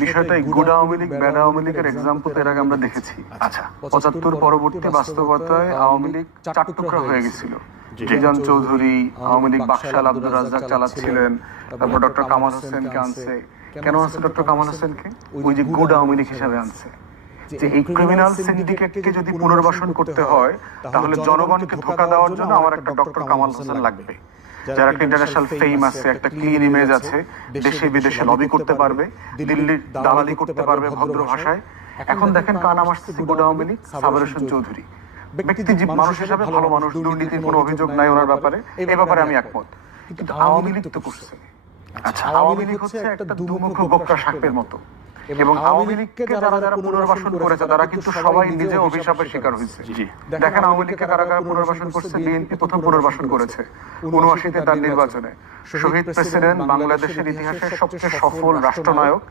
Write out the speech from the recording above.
বিষয়টা good Awami League bad Awami লীগের example এর আগে আমরা দেখেছি। আচ্ছা, 75 পরবর্তী বাস্তবতায় আওয়ামী লীগ চার টুকরা হয়ে গেছিল। জিজান চৌধুরী আওয়ামী লীগ বাকশাল আব্দুর রাজ্জাক চালাচ্ছিলেন, তারপর ডক্টর কামাল হোসেনকে আনছে। কেন আনছে ডক্টর কামাল হোসেনকে? ওই যে গুড আওয়ামী লীগ হিসাবে আনছে, যে এই ক্রিমিনাল সিন্ডিকেটকে যদি পুনর্বাসন করতে হয় তাহলে জনগণকে ধোঁকা দেওয়ার জন্য আমার একটা ডক্টর কামাল হোসেন লাগবে, যার একটা ইন্টারন্যাশনাল ফেম আছে, একটা ক্লিন ইমেজ আছে, দেশে বিদেশে লবি করতে পারবে, দিল্লির দালালি করতে পারবে ভদ্র ভাষায়। এখন দেখেন কার নাম আসছে, গুড আওয়ামী লীগ, সাবের হোসেন চৌধুরী। ব্যক্তি মানুষ হিসাবে ভালো মানুষ, দুর্নীতির কোনো অভিযোগ নাই ওনার ব্যাপারে, এই ব্যাপারে আমি একমত। কিন্তু আওয়ামী লীগ তো করছে। আচ্ছা, আওয়ামী লীগ হচ্ছে একটা দুমুখ বক্রা সাপের মতো, এবং আওয়ামী লীগকে যারা যারা পুনর্বাসন করেছে তারা কিন্তু সবাই নিজে অভিশাপের শিকার হয়েছে। দেখেন আওয়ামী লীগকে কারা কারা পুনর্বাসন করছে। বিএনপি প্রথম পুনর্বাসন করেছে 79-তে তার নির্বাচনে। শহীদ প্রেসিডেন্ট, বাংলাদেশের ইতিহাসের সবচেয়ে সফল রাষ্ট্রনায়ক